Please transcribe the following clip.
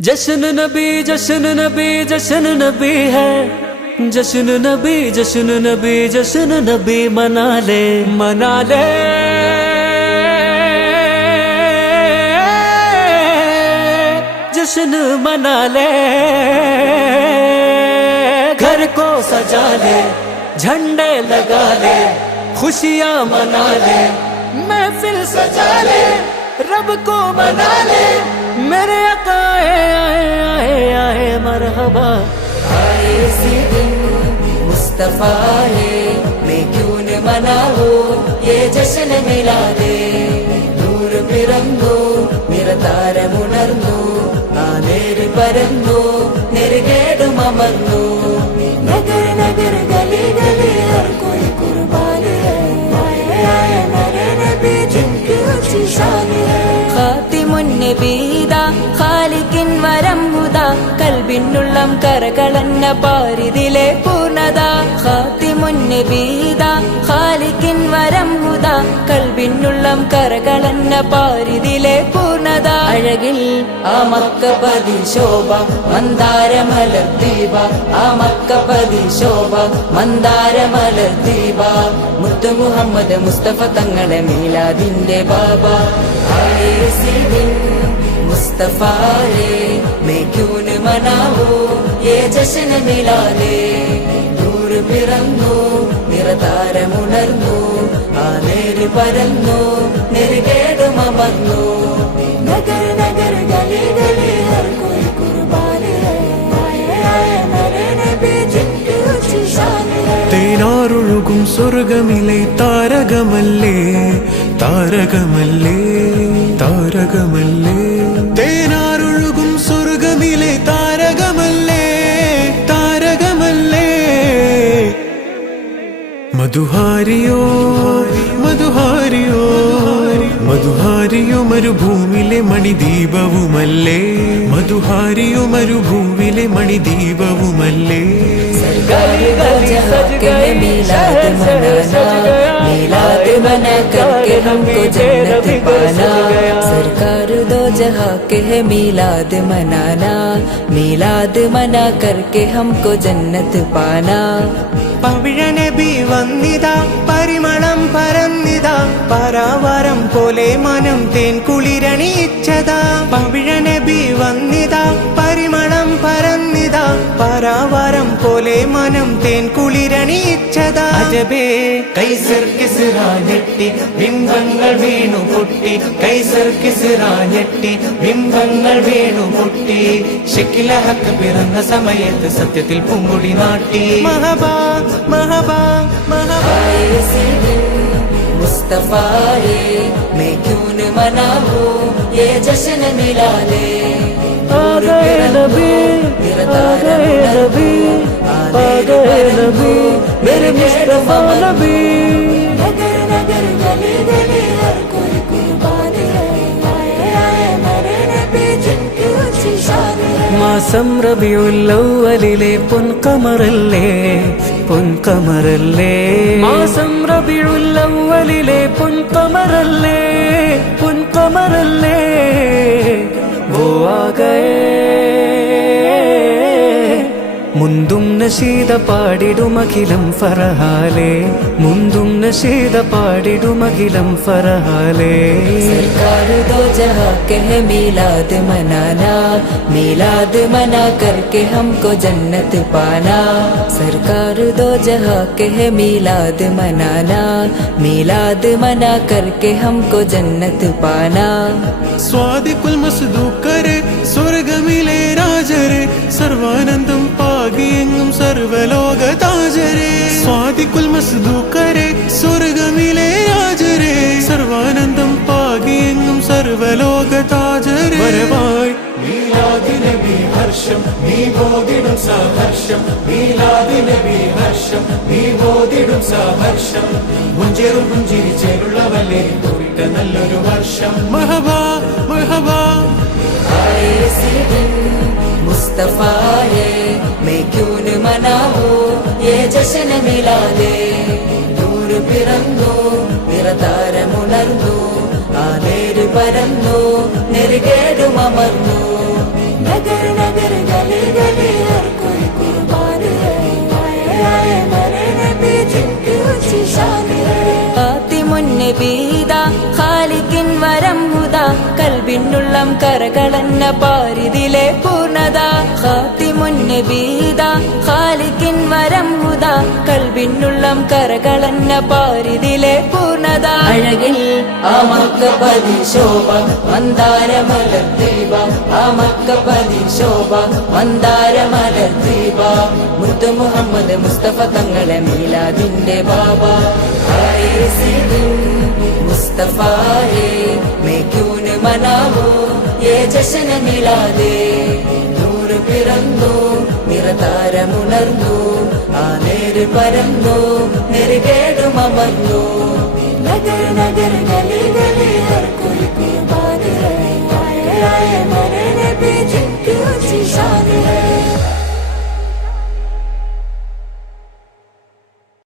जश्न नबी जश्न नबी जश्न नबी है। जश्न नबी जश्न नबी जश्न नबी मना ले मना ले। जश्न मना ले। घर को सजा ले, झंडे लगा ले, खुशियाँ मना ले। महफिल सजा ले, रब को मना ले। मेरे अकाए आए आए आए मरहबा आए इसी दिन मुस्तफा है मैं क्यों न मनाऊं ये जश्न मिला दे നൂർ പിറന്നു നിറതാരമുണർന്നു ആ നേര് പരന്നു നെരുകേടും അമർന്നു നഗർ ah da ഖാലിക്കിൻ വരം കൽബിനുള്ളം കരകളന്ന പാരിതിലെ പൂർണത ഖാത്തിമുന്നബീദ ഖാലിക്കിൻ വരം മുത കൽവിനുള്ളം കരകളന്ന പാരിതിലെ പൂർണത. അഴകിൽ ആ മക്കപതി ശോഭ മന്ദാരമല ദീപ. ആ മക്കപതി ശോഭ മന്ദാരമല ദീപ. മുത്തു മുഹമ്മദ് മുസ്തഫ തങ്ങളെ മീലാദിന്റെ ബാബ. ആയേ ഇസി ദിൻ മുസ്തഫ रे मैं क्यों न मनाऊं ये जश्न मिला ले നൂർ പിറന്നു നിറതാരമുണർന്നു ആ നേര് പരന്നു നെരുകേടും അമർന്നു നഗർ നഗർ ഗലി ഗലി ഹർ കോയി കുർബാനി है आए आए मेरे नबी जिनकी ऊंची शान है തേനാറൊഴുകും സ്വർഗമിലെ താരകമല്ലേ താരകമല്ലേ താരകമല്ലേ मधुहारियो मधुहारियो मधुहारियो मरुभूमिले मणिदीपवु मल्ले। मधुहारियो मरुभूमिले मणिदीपवु मल्ले। मिलाद मना करके हमको जन्नत पाना। सरकार दो जहाँ के है मिलाद मनाना, मिलाद मना करके हमको जन्नत पाना। പവിഴനബി വന്നിതാ പരിമളം പരന്നിതാ പരാവരം പോലെ മനം തേൻ കുളിരണിയിച്ചതാ. പവിഴനബി വന്നിതാ പരിമളം പരാവരം പോലെ മനം തേൻ കുളിരണിയിച്ചതാ അജബേ കൈസർ കിസിറ ഞെട്ടി ബിംബങ്ങൾ വീണു പൊട്ടി കൈസർ കിസിറ ഞെട്ടി ബിംബങ്ങൾ വീണു പൊട്ടി ഷെക്കിലഹക്ക് പിറന്ന സമയത്ത് സത്യത്തിൽ പൂങ്കുടി നാട്ടി മഹബാ മഹബാ മഹബാ आए इसी दिन मुस्तफा रे मैं क्यों न मनाऊं ये जश्न मिला ले आ गए नबी आ गए नबी आ गए नबी मेरे मुस्तफा नबी नगर नगर गली गली हर कोई कुर्बानी है आए आए मेरे नबी जिनकी ऊंची शान है മാസം റബിയുല്ലവലിലെ പൊൻകമറല്ലേ പൊൻകമറല്ലേ മാസം റബിയുല്ലവലിലെ പൊൻകമറല്ലേ പൊൻകമറല്ലേ വോ ആ ഗയേ മുന്തും നശീത പാടിടുമഖിലം ഫറഹാലേ മുന്തും നശീത പാടിടുമഖിലം ഫറഹാലേ सरकार दो जहाँ के है मिलाद मनाना मिलाद मना करके हमको जन्नत पाना सरकार दो जहाँ के है मिलाद मनाना मिलाद मना करके हमको जन्नत पाना സ്വാദിക്കുൽ മസ്ദൂക്കരെ സ്വർഗമിലെ രാജരെ സർവാനന്ദം പാകിയെങ്ങും സർവലോക താജരെ സ്വാദിക്കുൽ മസ്ദൂക്കരെ സ്വർഗമിലെ രാജരെ സർവാനന്ദം പാകിയെങ്ങും സർവലോക താജരെ വരവായി ഹർഷം നീ ബോധിടും സഹർഷം. ഹർഷം നീ ബോധിടും സഹർഷം. മുഞ്ചേറും കുറിട്ട നല്ലൊരു വർഷം. മഹബാ മഹബാ. आए में क्यों न मनाओ ये जश्न मिला दे നൂറ് പിറന്നു നിറതാരമുണർന്നു ആ നേര് പരന്നു നെറുകേടും അമർന്നു നഗര നഗര ഗലി ഗലി ഹർ കോയി കുർബാന. ആയ ആയ മരണ പേ ജിൻകി ഉച്ചി ഷാൻ ആത്തി മുന്നേ ബീദാ ഖാലിക്കിൻ വരം മുത കൽബിനുള്ളം കരകളന്ന പാരിതിലെ പൂർണത. ഖാത്തിമുൻ നബീദ ഖാലിക്കിൻ വരം മുത കൽബിനുള്ളം കരകളന്ന പാരിതിലെ പൂർണത. അഴകിൽ ആ പതിശോഭ ശോഭ മന്ദാരമല ദൈവ ആ മക്കപതി ശോഭ മന്ദാരമല ദൈവ മുത്തു മുഹമ്മദ് മുസ്തഫ തങ്ങളെ മീലാദിന്റെ ബാബ. ആയേ സീദിൻ മുസ്തഫ ഹേ मैं क्यों न मनाऊं ये जश्न मिलादे നൂറ് പിറന്നു നിറതാരമുണർന്നു ആ നേര് പരന്നു നെറുകേടുമർന്നു നഗർ നഗർ ഗലി